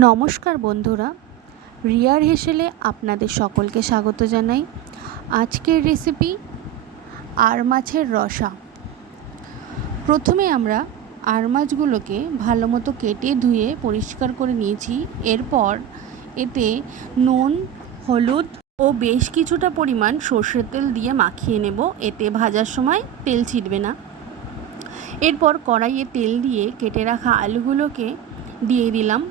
নমস্কার বন্ধুরা, রিয়ার হেসেলে আপনাদের সকলকে স্বাগত জানাই। আজকের রেসিপি আর মাছের রসা। প্রথমে আমরা আর মাছগুলোকে ভালো মতো কেটে ধুয়ে পরিষ্কার করে নিয়েছি। এরপর এতে নুন, হলুদ ও বেশ কিছুটা পরিমাণ সর্ষের তেল দিয়ে মাখিয়ে নেব। এতে ভাজার সময় তেল ছিটবে না। এরপর কড়াইয়ে তেল দিয়ে কেটে রাখা আলুগুলোকে দিয়ে দিলাম।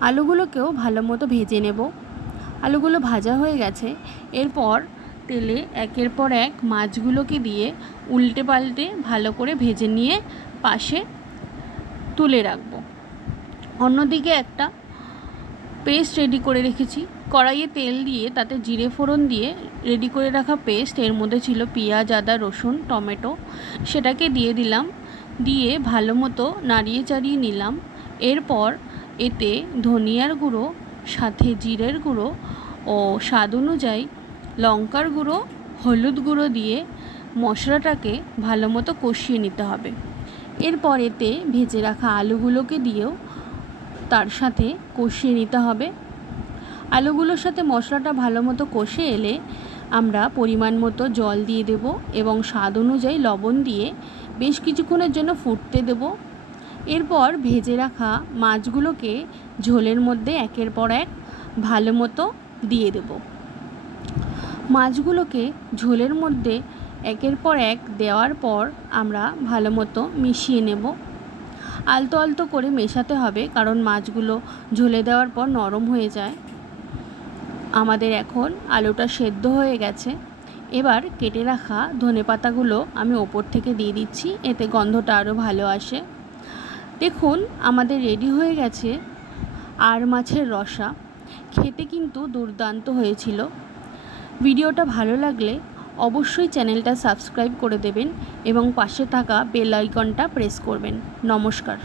আলুগুলোকেও ভালো মতো ভেজে নেব। আলুগুলো ভাজা হয়ে গেছে। এরপর তেলে একের পর এক মাছগুলোকে দিয়ে উল্টে পাল্টে ভালো করে ভেজে নিয়ে পাশে তুলে রাখব। অন্যদিকে একটা পেস্ট রেডি করে রেখেছি। কড়াইয়ে তেল দিয়ে, তাতে জিরে ফোড়ন দিয়ে রেডি করে রাখা পেস্ট, এর মধ্যে ছিল পেঁয়াজ, আদা, রসুন, টমেটো, সেটাকে দিয়ে দিলাম। দিয়ে ভালো মতো নাড়িয়ে চাড়িয়ে নিলাম। এরপর এতে ধনিয়ার গুঁড়ো, সাথে জিরের গুঁড়ো ও স্বাদ অনুযায়ী লঙ্কার গুঁড়ো, হলুদ গুঁড়ো দিয়ে মশলাটাকে ভালো মতো কষিয়ে নিতে হবে। এরপর এতে ভেজে রাখা আলুগুলোকে দিয়েও তার সাথে কষিয়ে নিতে হবে। আলুগুলোর সাথে মশলাটা ভালো মতো কষে এলে আমরা পরিমাণ মতো জল দিয়ে দেব এবং স্বাদ অনুযায়ী লবণ দিয়ে বেশ কিছুক্ষণের জন্য ফুটতে দেবো। এরপর ভেজে রাখা মাছগুলোকে ঝোলের মধ্যে একের পর এক ভালো মতো দিয়ে দেব। মাছগুলোকে ঝোলের মধ্যে একের পর এক দেওয়ার পর আমরা ভালো মতো মিশিয়ে নেব। আলতো আলতো করে মেশাতে হবে কারণ মাছগুলো ঝোলে দেওয়ার পর নরম হয়ে যায়। আমাদের এখন আলুটা সেদ্ধ হয়ে গেছে। এবার কেটে রাখা ধনে পাতাগুলো আমি ওপর থেকে দিয়ে দিচ্ছি, এতে গন্ধটা আরও ভালো আসে। দেখুন, আমাদের রেডি হয়ে গেছে আর মাছের রসা। খেতে কিন্তু দুর্দান্ত হয়েছিল। ভিডিওটা ভালো লাগলে অবশ্যই চ্যানেলটা সাবস্ক্রাইব করে দেবেন এবং পাশে থাকা বেল আইকনটা প্রেস করবেন। নমস্কার।